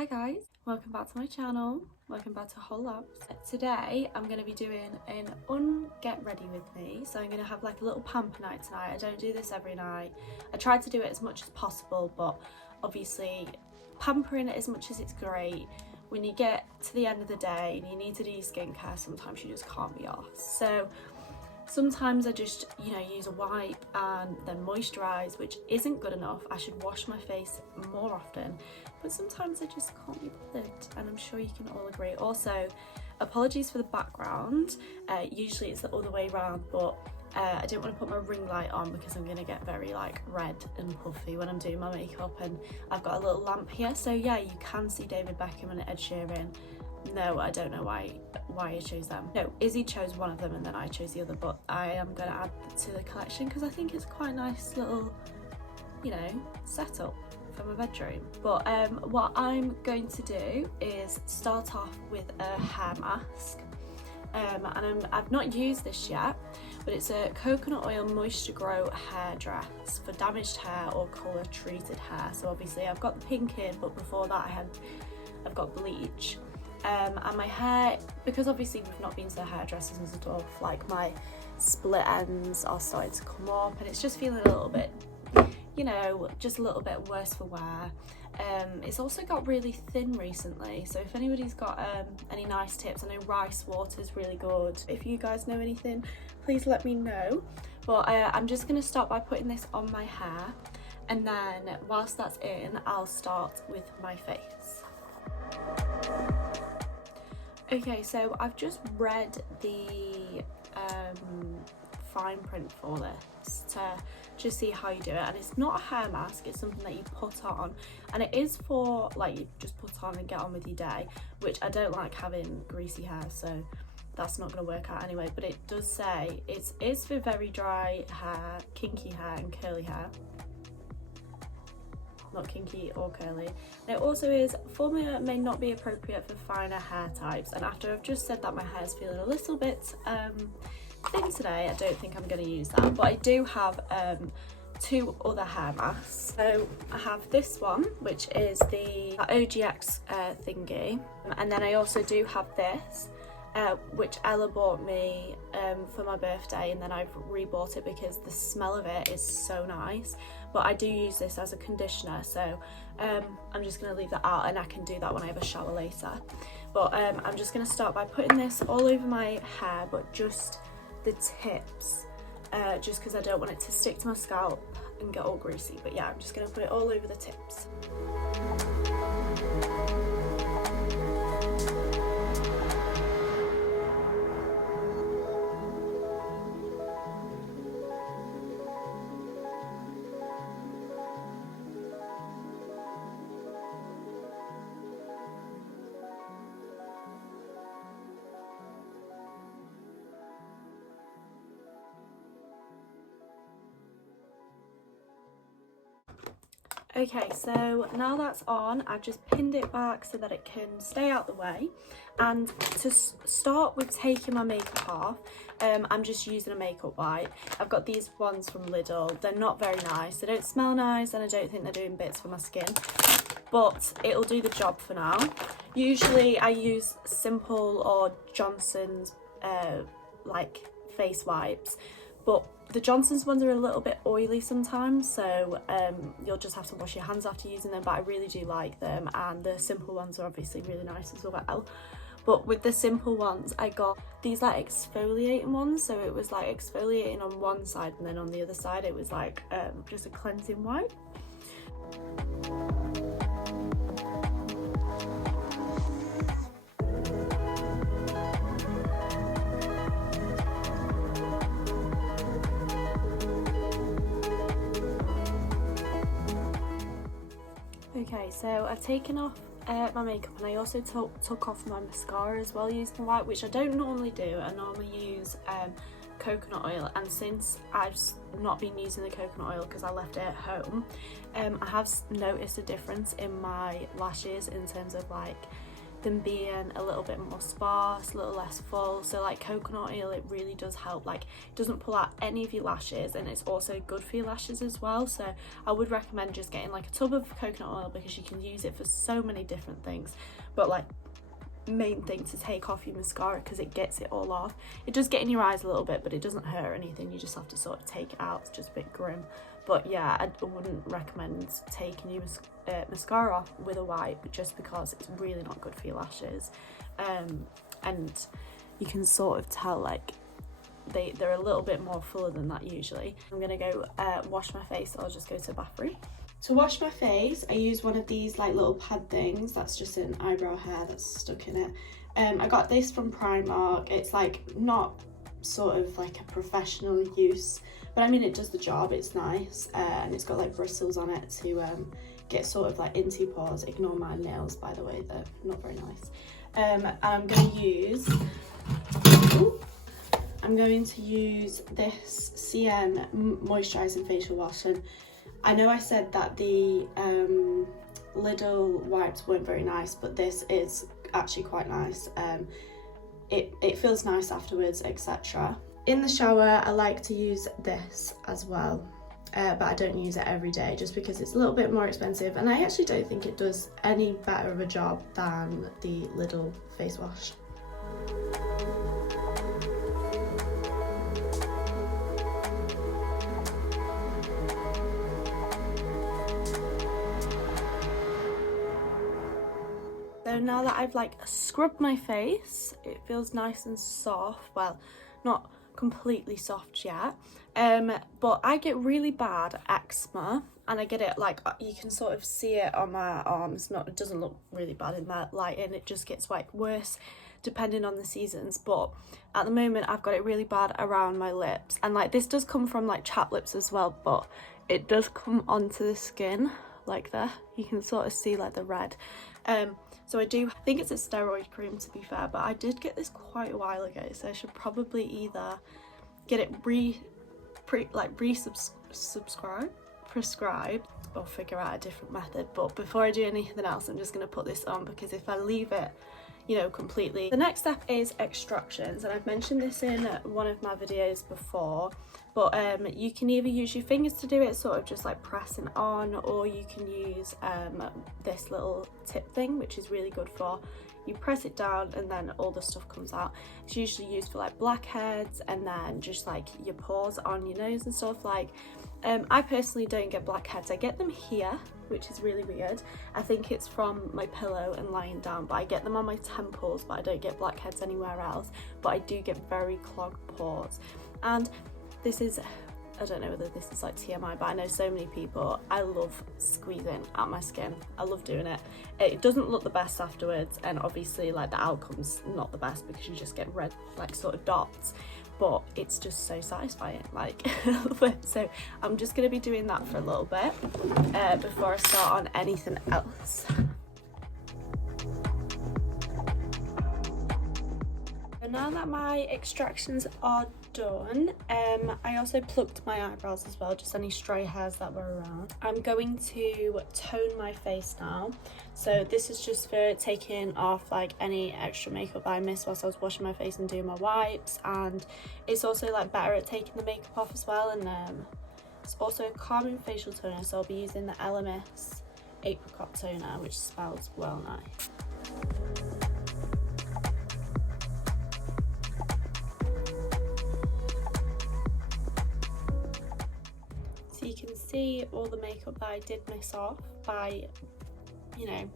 Hi guys, welcome back to my channel, welcome back to Whole Labs. Today I'm going to be doing an get ready with me, so I'm going to have like a little pamper night tonight. I don't do this every night. I try to do it as much as possible, but obviously pampering it as much as it's great, when you get to the end of the day and you need to do your skincare, sometimes you just can't be arsed. So sometimes I just, use a wipe and then moisturise, which isn't good enough. I should wash my face more often, but sometimes I just can't be bothered, and I'm sure you can all agree. Also, apologies for the background. Usually it's the other way around, but I didn't want to put my ring light on because I'm going to get very red and puffy when I'm doing my makeup, and I've got a little lamp here, so yeah, you can see David Beckham and Ed Sheeran. No, I don't know why I chose them. No, Izzy chose one of them and then I chose the other, but I am going to add to the collection because I think it's quite a nice little, setup for my bedroom. But what I'm going to do is start off with a hair mask. And I've not used this yet, but it's a coconut oil moisture grow hair dress for damaged hair or colour treated hair. So obviously I've got the pink in, but before that I've got bleach. And my hair, because obviously we've not been to the hairdressers and stuff, like my split ends are starting to come up and it's just feeling a little bit, just a little bit worse for wear. It's also got really thin recently, so if anybody's got any nice tips, I know rice water is really good. If you guys know anything, please let me know. But I'm just going to start by putting this on my hair, and then whilst that's in, I'll start with my face. Okay, so I've just read the fine print for this to just see how you do it, and it's not a hair mask, it's something that you put on, and it is for you just put on and get on with your day, which I don't like having greasy hair, so that's not going to work out anyway. But it does say it is for very dry hair, kinky hair and curly hair. Not kinky or curly. And it also is, formula may not be appropriate for finer hair types, and after I've just said that my hair's feeling a little bit thin today, I don't think I'm going to use that. But I do have two other hair masks. So I have this one, which is the OGX thingy, and then I also do have this which Ella bought me for my birthday, and then I've rebought it because the smell of it is so nice. But I do use this as a conditioner, so I'm just going to leave that out, and I can do that when I have a shower later. But I'm just going to start by putting this all over my hair, but just the tips, just because I don't want it to stick to my scalp and get all greasy. But yeah, I'm just going to put it all over the tips. Okay, so now that's on, I've just pinned it back so that it can stay out the way. And to start with taking my makeup off, I'm just using a makeup wipe. I've got these ones from Lidl. They're not very nice, they don't smell nice, and I don't think they're doing bits for my skin, but it'll do the job for now. Usually I use Simple or Johnson's face wipes, but the Johnson's ones are a little bit oily sometimes, so you'll just have to wash your hands after using them, but I really do like them, and the Simple ones are obviously really nice as well. But with the Simple ones, I got these exfoliating ones, so it was exfoliating on one side, and then on the other side it was just a cleansing wipe. Okay, so I've taken off my makeup, and I also took off my mascara as well using the wipe, which I don't normally do. I normally use coconut oil, and since I've not been using the coconut oil because I left it at home, I have noticed a difference in my lashes in terms of them being a little bit more sparse, a little less full. So like coconut oil, it really does help. Like, it doesn't pull out any of your lashes, and it's also good for your lashes as well. So I would recommend just getting like a tub of coconut oil, because you can use it for so many different things. But like, main thing to take off your mascara, because it gets it all off. It does get in your eyes a little bit, but it doesn't hurt or anything. You just have to sort of take it out. It's just a bit grim. But yeah, I wouldn't recommend taking your mascara off with a wipe, just because it's really not good for your lashes. And you can sort of tell like they're a little bit more fuller than that usually. I'm gonna go wash my face, so I'll just go to the bathroom. To wash my face, I use one of these like little pad things that's just an eyebrow hair that's stuck in it. I got this from Primark. It's like not sort of like a professional use, but I mean it does the job. It's nice, and it's got like bristles on it to get sort of like into your pores. Ignore my nails, by the way, they're not very nice. I'm going to use this CN moisturising facial wash, and I know I said that the Lidl wipes weren't very nice, but this is actually quite nice. It feels nice afterwards, etc. In the shower, I like to use this as well, but I don't use it every day just because it's a little bit more expensive, and I actually don't think it does any better of a job than the Lidl face wash. So now that I've like scrubbed my face, it feels nice and soft. Well, not completely soft yet, but I get really bad eczema, and I get it like, you can sort of see it on my arms. It doesn't look really bad in that light, and it just gets like worse depending on the seasons. But at the moment I've got it really bad around my lips, and like this does come from like chapped lips as well, but it does come onto the skin like there. You can sort of see like the red. So I think it's a steroid cream, to be fair, but I did get this quite a while ago, so I should probably either get it prescribed, or figure out a different method. But before I do anything else, I'm just going to put this on, because if I leave it, you know, completely. The next step is extractions, and I've mentioned this in one of my videos before, but you can either use your fingers to do it, sort of just like pressing on, or you can use this little tip thing, which is really good for, you press it down and then all the stuff comes out. It's usually used for like blackheads, and then just like your pores on your nose and stuff. Like I personally don't get blackheads. I get them here, which is really weird. I think it's from my pillow and lying down, but I get them on my temples, but I don't get blackheads anywhere else. But I do get very clogged pores, and this is, I don't know whether this is like TMI, but I know so many people, I love squeezing at my skin. I love doing it. It doesn't look the best afterwards, and obviously like the outcome's not the best, because you just get red like sort of dots, but it's just so satisfying, like. So I'm just going to be doing that for a little bit before I start on anything else. So now that my extractions are done, I also plucked my eyebrows as well, just any stray hairs that were around. I'm going to tone my face now. So this is just for taking off like any extra makeup I missed whilst I was washing my face and doing my wipes, and it's also like better at taking the makeup off as well. And it's also a calming facial toner, so I'll be using the LMS Apricot Toner, which smells well nice. So you can see all the makeup that I did miss off by, you know,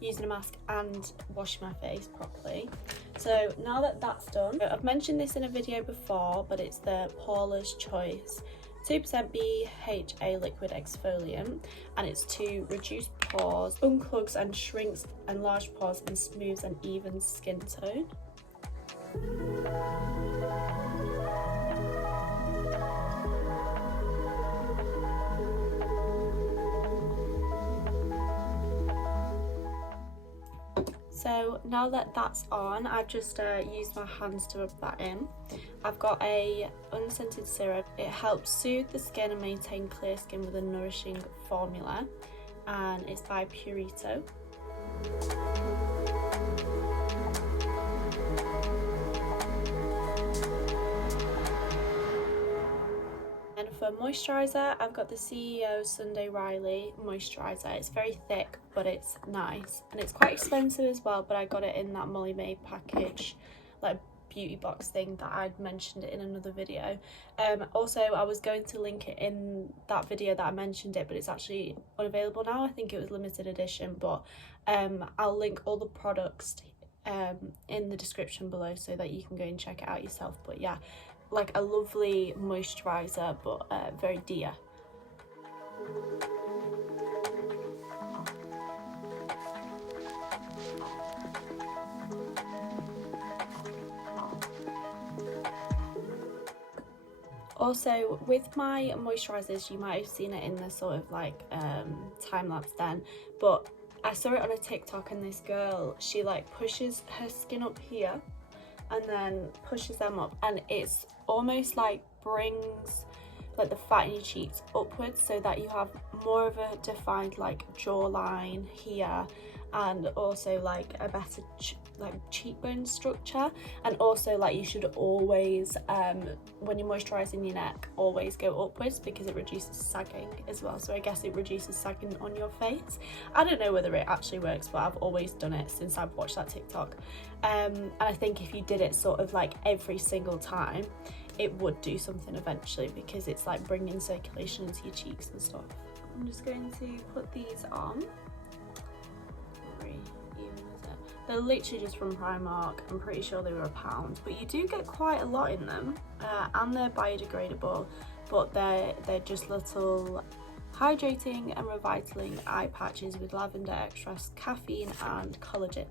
using a mask and washing my face properly. So now that that's done, I've mentioned this in a video before, but it's the Paula's Choice 2% BHA liquid exfoliant, and it's to reduce pores, unclogs and shrinks enlarged pores, and smooths an even skin tone. So now that that's on, I've just used my hands to rub that in. I've got a unscented serum. It helps soothe the skin and maintain clear skin with a nourishing formula, and it's by Purito. moisturiser. I've got the CEO Sunday Riley moisturiser. It's very thick, but it's nice, and it's quite expensive as well, but I got it in that Molly May package, like beauty box thing that I'd mentioned it in another video. Also, I was going to link it in that video that I mentioned it, but it's actually unavailable now. I think it was limited edition, but I'll link all the products in the description below so that you can go and check it out yourself. But yeah, like a lovely moisturiser, but very dear. Also, with my moisturisers, you might have seen it in the sort of like time lapse then, but I saw it on a TikTok, and this girl, she like pushes her skin up here and then pushes them up, and it's almost like brings like the fat in your cheeks upwards so that you have more of a defined like jawline here, and also like a better like cheekbone structure. And also, like, you should always when you're moisturizing your neck, always go upwards because it reduces sagging as well. So I guess it reduces sagging on your face. I don't know whether it actually works, but I've always done it since I've watched that TikTok, and I think if you did it sort of like every single time, it would do something eventually, because it's like bringing circulation into your cheeks and stuff. I'm just going to put these on. They're literally just from Primark. I'm pretty sure they were £1, but you do get quite a lot in them, and they're biodegradable, but they're just little hydrating and revitalizing eye patches with lavender extract, caffeine and collagen.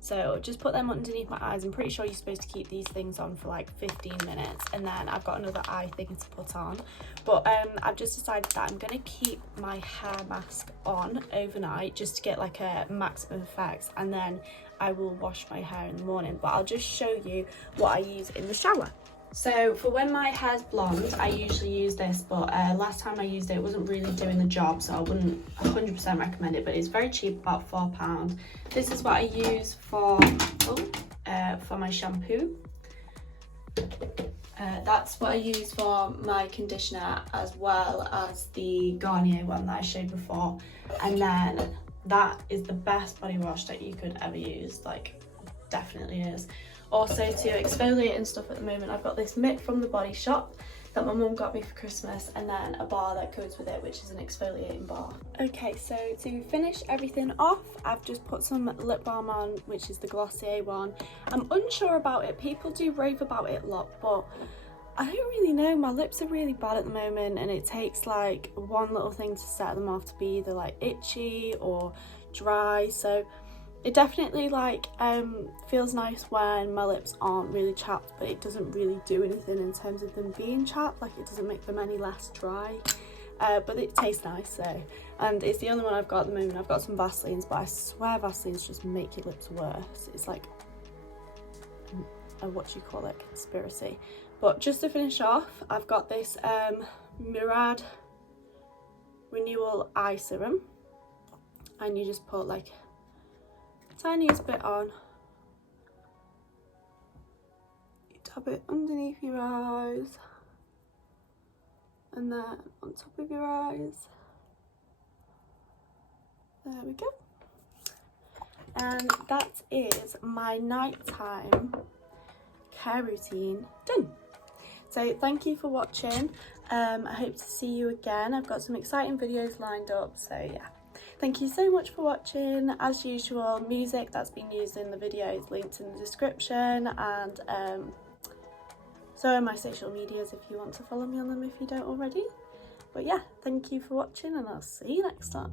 So just put them underneath my eyes. I'm pretty sure you're supposed to keep these things on for like 15 minutes, and then I've got another eye thing to put on. But I've just decided that I'm going to keep my hair mask on overnight just to get like a maximum effect, and then I will wash my hair in the morning. But I'll just show you what I use in the shower. So for when my hair's blonde, I usually use this, but last time I used it, it wasn't really doing the job, so I wouldn't 100% recommend it, but it's very cheap, about £4. This is what I use for my shampoo. That's what I use for my conditioner, as well as the Garnier one that I showed before. And then that is the best body wash that you could ever use, like, definitely is. Also, to exfoliate and stuff at the moment, I've got this mitt from the Body Shop that my mum got me for Christmas, and then a bar that goes with it, which is an exfoliating bar. Okay, so to finish everything off, I've just put some lip balm on, which is the Glossier one. I'm unsure about it. People do rave about it a lot, but I don't really know. My lips are really bad at the moment, and it takes like one little thing to set them off to be either like itchy or dry. So it definitely like feels nice when my lips aren't really chapped, but it doesn't really do anything in terms of them being chapped. Like, it doesn't make them any less dry, but it tastes nice. So, and it's the only one I've got at the moment. I've got some Vaselines, but I swear Vaselines just make your lips worse. It's like a what you call it, conspiracy. But just to finish off, I've got this Murad Renewal Eye Serum, and you just put like tiniest bit on. You dab it underneath your eyes, and then on top of your eyes. There we go. And that is my nighttime care routine done. So thank you for watching. I hope to see you again. I've got some exciting videos lined up, so yeah. Thank you so much for watching. As usual, music that's been used in the video is linked in the description, and so are my social medias if you want to follow me on them if you don't already. But yeah, thank you for watching, and I'll see you next time.